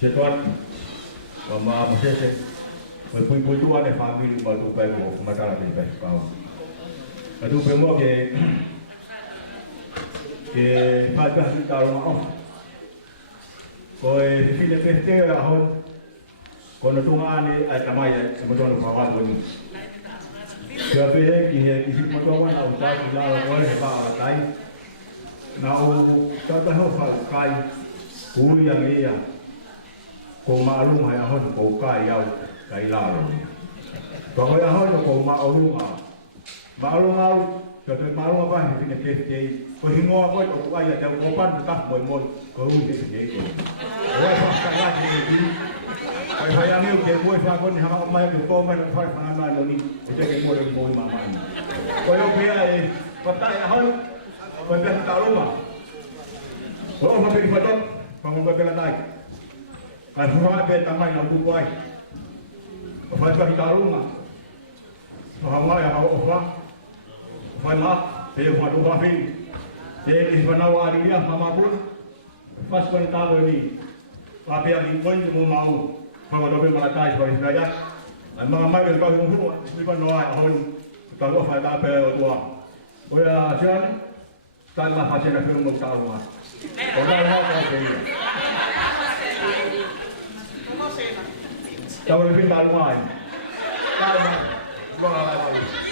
Setuan, mama masese, pui-puituan e family ma tu pai mo matala te pai pau. Adu pe mo ke pada kita orang ko e file peste a hon ko no tunga ni ai tamai se mo tono fa wa ni. Ke pe ki he ki mo to wa na uta ki la ko e pa tai. Na o ta ta ho fa kai ku yang ia ko maalung hai ahon ko kai yau kai lao ko hai ahon ko maalung au ko te maalung apa ni ke ke ko hingo ko ko ai ya ko pan ta moi moi ko hu ni ke ko oi fa ka la ni ai hai ami ke moi fa ko ni ha mai ko mai fa fa na no ni te ke moi ma ma ko yo pe ai ko ta ahon ko pe ta lo ma ko ma pe fa to ko mo pe la dai ai fura be tamai na buai o fai pa hitarunga o hama ya o fa fai ma pe o do ba fin te ki fa na wa ri ya mama ko fas kon ta do ni pa pe ali ko ni mo mau pa wa do be mala tai ko ni ya ai mama mai be ba hu hu ni pa no ai hon ta ko fa ta pe o tua o ya jan ta ma fa se na fi mo ta wa o da ha ta pe Tahu lebih tahu mai. Tahu, bukan apa.